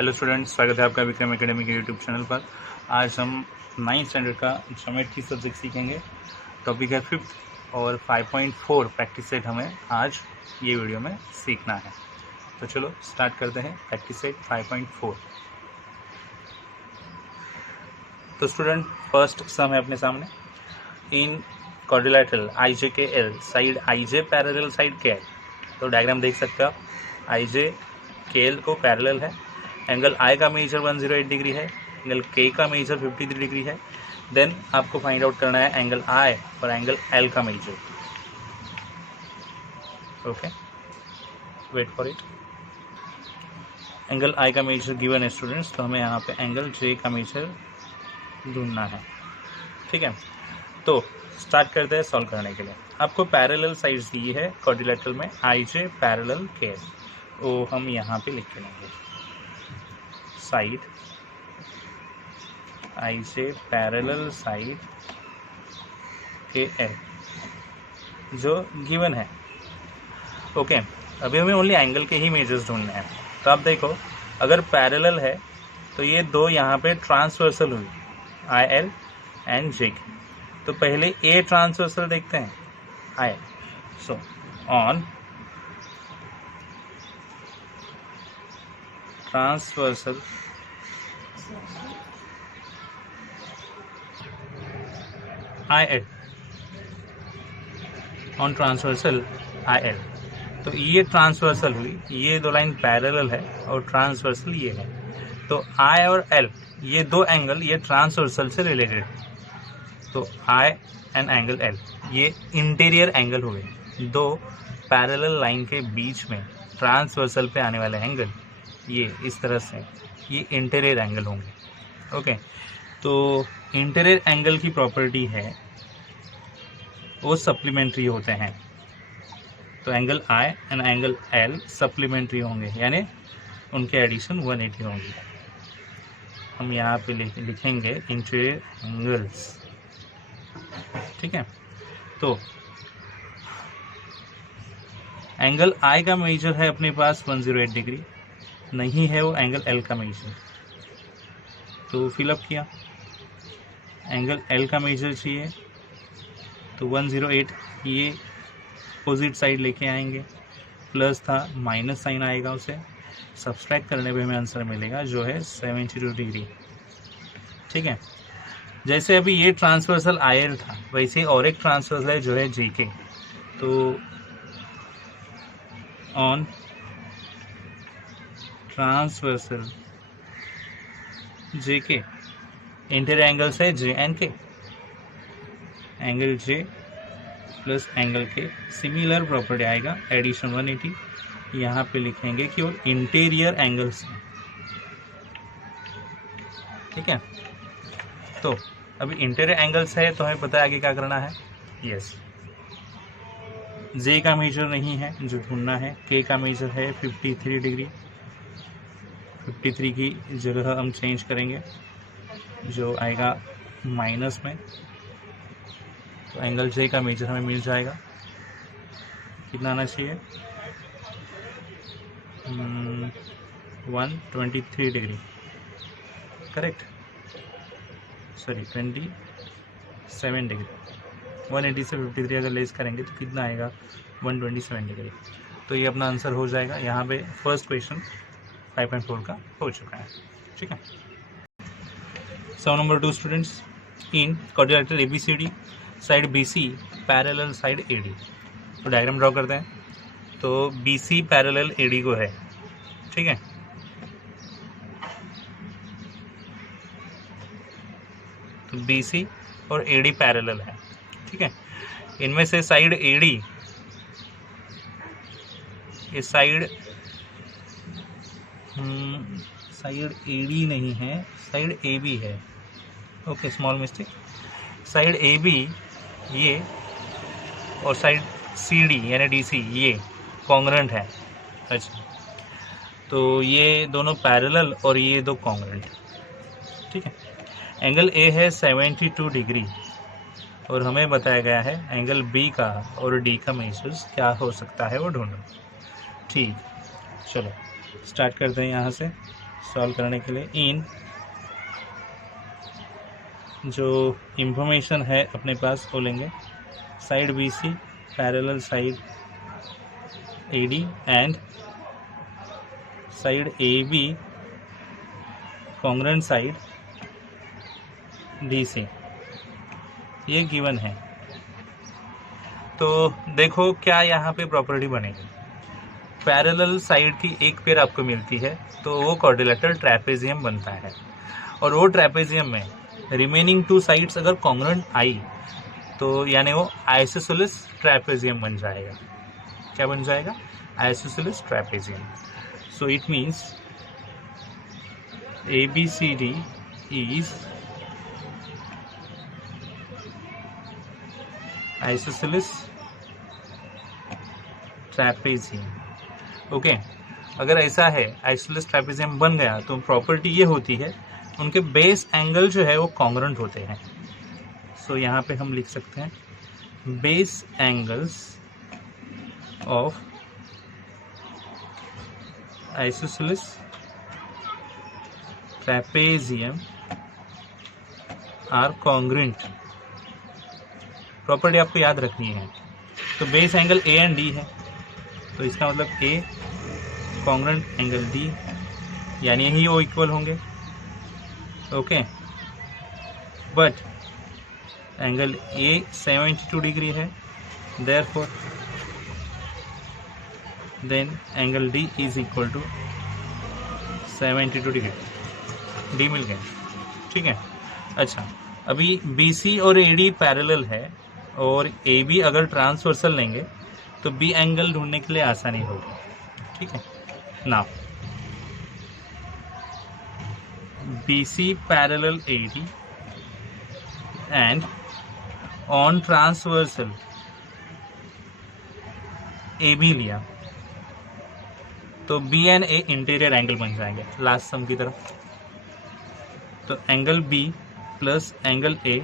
Hello students, स्वागत है आपका विक्रम एकेडमी के यूट्यूब चैनल पर। आज हम 9th स्टैंडर्ड का ज्योमेट्री सब्जेक्ट सीखेंगे। टॉपिक है 5th और 5.4 प्रैक्टिस सेट हमें आज ये वीडियो में सीखना है। तो चलो स्टार्ट करते हैं प्रैक्टिस सेट 5.4। तो स्टूडेंट, फर्स्ट सम है अपने सामने। इन क्वाड्रिलैटरल आई जे के L side I J parallel side के एल। तो डायग्राम देख सकते हो आप, आई जे के एल को पैरेलल है। एंगल आई का मेजर 108 डिग्री है, एंगल के का मेजर 53 डिग्री है। देन आपको फाइंड आउट करना है एंगल आई और एंगल एल का measure. Okay, wait for it. Angle I का मेजर गिवन है स्टूडेंट्स, तो हमें यहाँ पे एंगल जे का मेजर ढूंढना है। ठीक है, तो स्टार्ट करते हैं सॉल्व करने के लिए। आपको पैरेलल साइड्स दी है क्वाड्रिलैटरल में, आई जे पैरेलल के एल, वो हम यहाँ पे लिख के लेंगे। साइड आई से पैरेलल साइड के एल जो गिवन है। ओके, अभी हमें ओनली एंगल के ही मेजर्स ढूंढने हैं। तो आप देखो, अगर पैरेलल है तो ये दो यहाँ पे ट्रांसवर्सल हुई, आई एल एंड जे के। तो पहले ए ट्रांसवर्सल देखते हैं, I. So on transversal I L, on transversal I L. तो ये ट्रांसवर्सल हुई, ये दो लाइन पैरेलल है और ट्रांसवर्सल ये है। तो आई और एल ये दो एंगल ये ट्रांसवर्सल से रिलेटेड है। तो आई एंड एंगल एल ये इंटीरियर एंगल हुए। दो पैरेलल लाइन के बीच में ट्रांसवर्सल पे आने वाले एंगल ये इस तरह से, ये इंटीरियर एंगल होंगे। ओके, तो इंटीरियर एंगल की प्रॉपर्टी है वो सप्लीमेंट्री होते हैं। तो angle I and angle L supplementary होंगे, यानी उनके एडिशन 180 होंगी। हम यहाँ पे लिखेंगे इंटीरियर एंगल्स। ठीक है, तो एंगल आई का मेजर है अपने पास 108 डिग्री, नहीं है वो एंगल एल का मेजर, तो फिलअप किया। एंगल एल का मेजर चाहिए तो 108 ये अपोजिट साइड लेके आएंगे, प्लस था माइनस साइन आएगा, उसे सब्सट्रैक्ट करने पे हमें आंसर मिलेगा जो है 72 डिग्री। ठीक है, जैसे अभी ये ट्रांसवर्सल आई एल था, वैसे और एक ट्रांसवर्सल है जो है जे के। तो ऑन ट्रांसवर्सल जे के इंटीरियर एंगल्स है जे एंड के, एंगल जे प्लस एंगल के सिमिलर प्रॉपर्टी आएगा, एडिशन 180। यहाँ पे लिखेंगे कि वो इंटीरियर एंगल्स हैं। ठीक है, तो अभी इंटीरियर एंगल्स है तो हमें पता है आगे क्या करना है। यस, जे का मेजर नहीं है जो ढूंढना है, के का मेजर है 53 डिग्री। 53 की जगह हम चेंज करेंगे, जो आएगा माइनस में। तो एंगल जे का मेजर हमें मिल जाएगा, कितना आना चाहिए, 123 डिग्री। Correct, sorry 27 degree. 180 से 53 अगर लेस करेंगे तो कितना आएगा, 127 डिग्री। तो ये अपना आंसर हो जाएगा। यहाँ पे फर्स्ट क्वेश्चन 5.4 का हो चुका है। ठीक है, sum number 2 students. In quadrilateral ABCD side BC parallel side AD। तो डायग्राम ड्रॉ करते हैं। तो BC पैरेलल AD को है। ठीक है, तो BC और AD पैरेलल है। ठीक है, इनमें से साइड AD, ये साइड AD नहीं है, साइड AB है। Okay, small mistake. Side AB ये और साइड CD यानी DC ये कॉन्ग्रुएंट है। अच्छा, तो ये दोनों पैरेलल और ये दो कॉन्ग्रुएंट। ठीक है, एंगल A है 72 डिग्री और हमें बताया गया है एंगल B का और D का मेजर्स क्या हो सकता है वो ढूंढो। ठीक, चलो स्टार्ट करते हैं यहाँ से। सॉल्व करने के लिए इन जो इंफॉर्मेशन है अपने पास वो लेंगे, side B C parallel side A D and side A B congruent side D C, ये गिवन है। तो देखो क्या यहाँ पे प्रॉपर्टी बनेगी। पैरेलल साइड की एक पेयर आपको मिलती है तो वो क्वाड्रिलेटरल ट्रैपेजियम बनता है, और वो ट्रैपेजियम में रिमेनिंग टू साइड्स अगर कॉन्ग्रुएंट आई तो यानी वो आइसोसेलेस ट्रैपेजियम बन जाएगा। क्या बन जाएगा? Isosceles trapezium. So it means ABCD is isosceles trapezium. Okay, अगर ऐसा है आइसोसेलेस ट्रैपेजियम बन गया तो प्रॉपर्टी ये होती है उनके बेस एंगल जो है वो कॉन्ग्रुएंट होते हैं। सो यहाँ पे हम लिख सकते हैं base angles of isosceles trapezium are congruent. Property आपको याद रखनी है। तो base angle A and D है, तो इसका मतलब ए कॉन्ग्रुएंट एंगल डी, यानी यही वो इक्वल होंगे। Okay, but angle A 72 degree है, therefore then angle D is equal to 72 degree. D मिल गया, ठीक है। अच्छा, अभी BC और AD पैरेलल है और AB अगर ट्रांसवर्सल लेंगे तो B एंगल ढूंढने के लिए आसानी होगी, ठीक है ना। BC parallel AD and on transversal AB लिया तो B and A interior angle बन जाएंगे लास्ट सम की तरफ। तो angle B plus angle A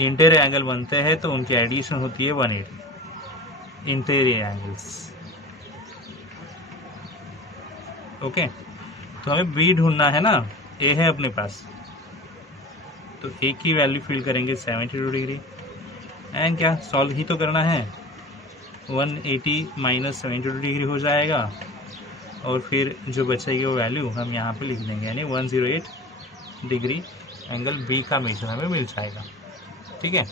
interior angle बनते हैं तो उनकी एडिशन होती है 180 इंटीरियर एंगल्स। ओके, तो हमें B ढूंढना है ना, A है अपने पास, तो A की वैल्यू फिल करेंगे 72 डिग्री एंड क्या सॉल्व ही तो करना है। 180 माइनस 72 डिग्री हो जाएगा और फिर जो बचेगी वो वैल्यू हम यहाँ पे लिख देंगे, यानी 108 डिग्री एंगल B का मेजर हमें मिल जाएगा, ठीक है।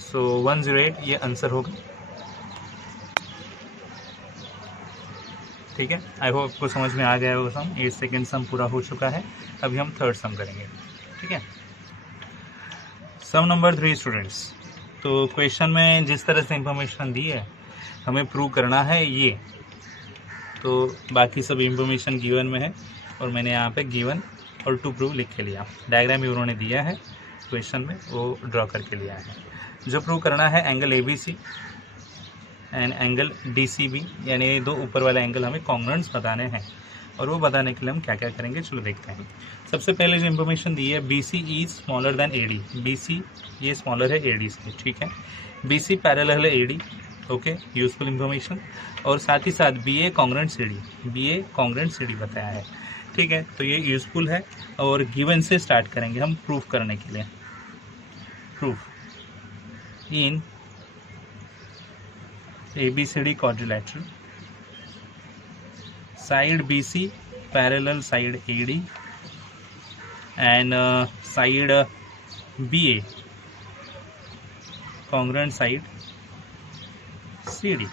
सो 108 ये आंसर होगा, ठीक है। आई होप आपको समझ में आ गया होगा सम। 8 सेकेंड सम पूरा हो चुका है, अभी हम थर्ड सम करेंगे, ठीक है। Sum number 3 students. तो क्वेश्चन में जिस तरह से इंफॉर्मेशन दी है हमें प्रूव करना है ये, तो बाकी सब इंफॉर्मेशन गिवन में है और मैंने यहाँ पे गिवन और टू प्रूव लिख के लिया। डायग्राम भी उन्होंने दिया है क्वेश्चन में, वो ड्रॉ करके लिया है। जो प्रूव करना है angle ABC and angle DCB, यानी दो ऊपर वाले एंगल हमें कॉन्ग्रुएंट्स बताने हैं, और वो बताने के लिए हम क्या क्या करेंगे चलो देखते हैं। सबसे पहले जो इन्फॉर्मेशन दी है BC is smaller than AD। BC ये स्मॉलर है AD से, ठीक है। BC पैरेलल है AD, ओके, यूजफुल इन्फॉर्मेशन। और साथ ही साथ BA congruent CD, BA congruent CD बताया है, ठीक है। तो ये यूजफुल है और गिवन से स्टार्ट करेंगे हम प्रूफ करने के लिए। Proof in ABCD quadrilateral, side BC parallel side AD and side BA congruent side CD,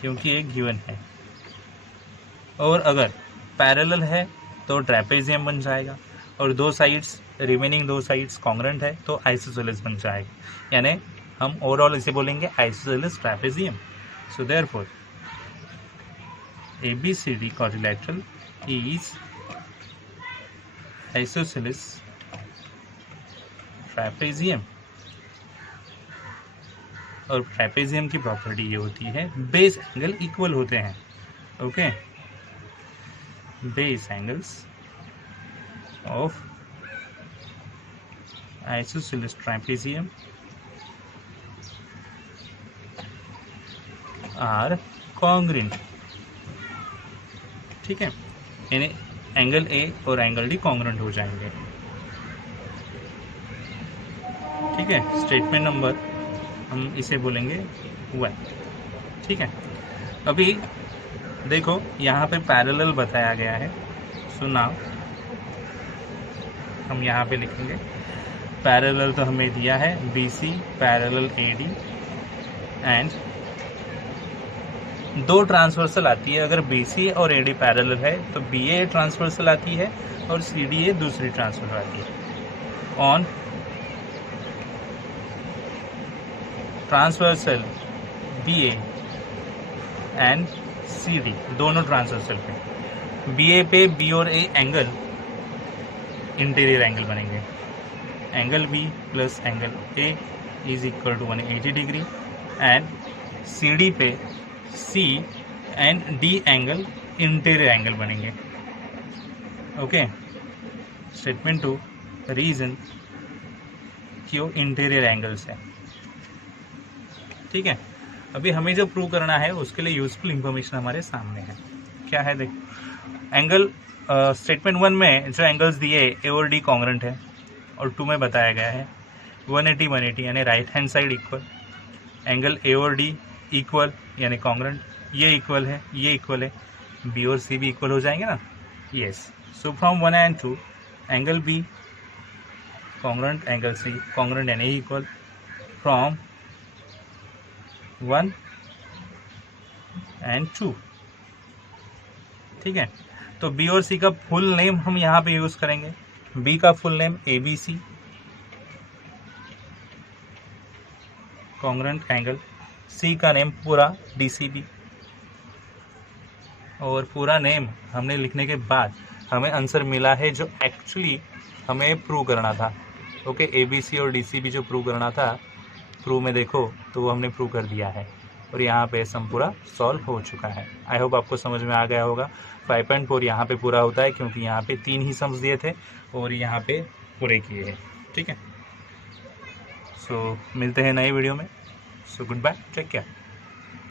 क्योंकि एक गिवन है। और अगर पैरेलल है तो ट्रैपेजियम बन जाएगा, और दो साइड्स रिमेनिंग दो साइड्स कॉन्ग्रुएंट है तो आइसोसेलेस बन जाएगा, यानी हम ओवरऑल इसे बोलेंगे isosceles trapezium. So therefore ABCD quadrilateral is isosceles trapezium, और ट्रैपेजियम की प्रॉपर्टी ये होती है बेस एंगल इक्वल होते हैं, okay. Base angles of isosceles trapezium are congruent, ठीक है। यानी एंगल ए और एंगल डी कॉन्ग्रुएंट हो जाएंगे। ठीक है, स्टेटमेंट नंबर हम इसे बोलेंगे 1। ठीक है, अभी देखो यहाँ पे पैरेलल बताया गया है। सो नाउ हम यहाँ पे लिखेंगे पैरेलल, तो हमें दिया है BC पैरेलल AD एंड दो ट्रांसवर्सल आती है। अगर BC और AD पैरेलल है तो BA ट्रांसवर्सल आती है और CDA दूसरी ट्रांसवर्सल आती है। On transversal BA and CD दोनों ट्रांसवर्सल पे, BA पे B और A एंगल इंटीरियर एंगल बनेंगे। Angle B plus angle A is equal to 180 degree and CD पे C and D angle interior angle बनेंगे। ओके, स्टेटमेंट 2 रीजन क्यों interior angles है। ठीक है, अभी हमें जो प्रूव करना है उसके लिए यूजफुल इंफॉर्मेशन हमारे सामने है। क्या है देखो, एंगल स्टेटमेंट 1 में जो एंगल्स दिए ए और डी कॉन्ग्रुएंट है और 2 में बताया गया है 180 180 यानी right hand side equal, angle A और डी इक्वल यानी कॉन्ग्रुएंट, ये इक्वल है ये इक्वल है, बी और सी भी इक्वल हो जाएंगे ना। Yes, so from 1 and 2 angle B congruent, angle C congruent यानी इक्वल फ्रॉम 1 एंड 2। ठीक है, तो बी और सी का फुल नेम हम यहाँ पे यूज करेंगे। बी का full name ABC congruent angle, C का नेम पूरा DCB, और पूरा नेम हमने लिखने के बाद हमें आंसर मिला है जो एक्चुअली हमें प्रूव करना था। ओके, ABC और DCB जो प्रूव करना था, प्रूव में देखो तो वो हमने प्रूव कर दिया है और यहाँ पे सम पूरा सॉल्व हो चुका है। आई होप आपको समझ में आ गया होगा। 5.4 यहाँ पे पूरा होता है क्योंकि यहाँ पे 3 ही सम्स दिए थे और यहाँ पे पूरे किए हैं। ठीक है, सो मिलते हैं नए वीडियो में। So good bye, take care.